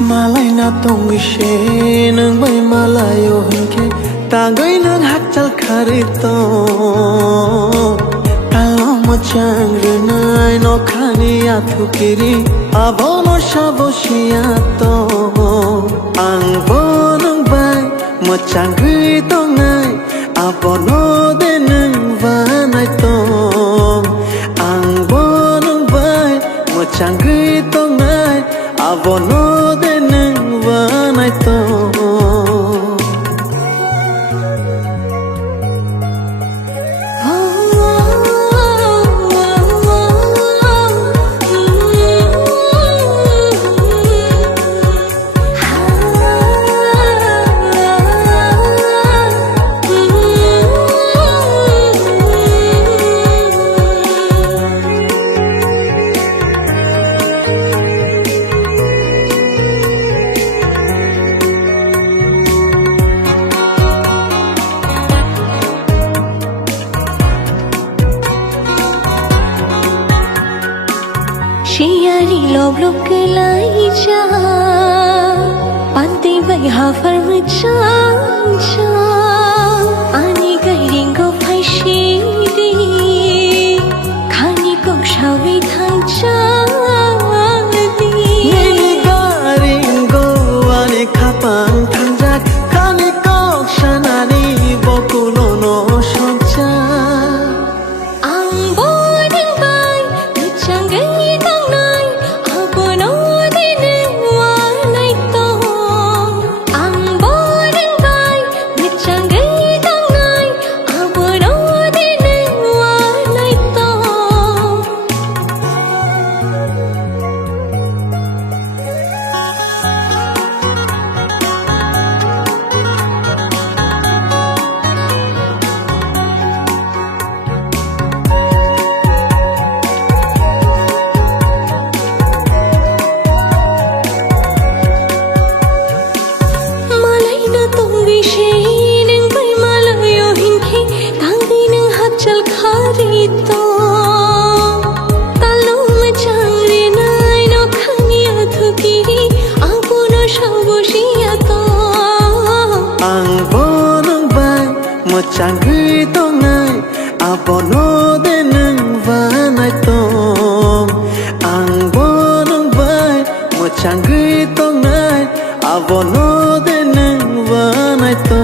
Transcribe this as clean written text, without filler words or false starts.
Malay na tong gishe nang bay malayo hinke tagay nang hakchal kharito talo machang renai no khani athukiri abono shaboshiato ang bonong bay machang grito ngai abono denang vanai to ang bonong bay machang grito ngai abono denang vanai to Shiyari love look lai cha Panti bai hafar macha cha Ani gai ringo phai shiri Khani kok shawi thang cha Nini garingo ani khapang thangjak khani kok shanani bokulo no shongcha Ang bodeng bai Nuchang gai tang nai Abono deneng wanai to Ang bodeng bai Nuchang gai tang nai Abono deneng wanai to Machang grito ngai abono denang vanai to ang bonong bai machang grito ngai abono denang vanai to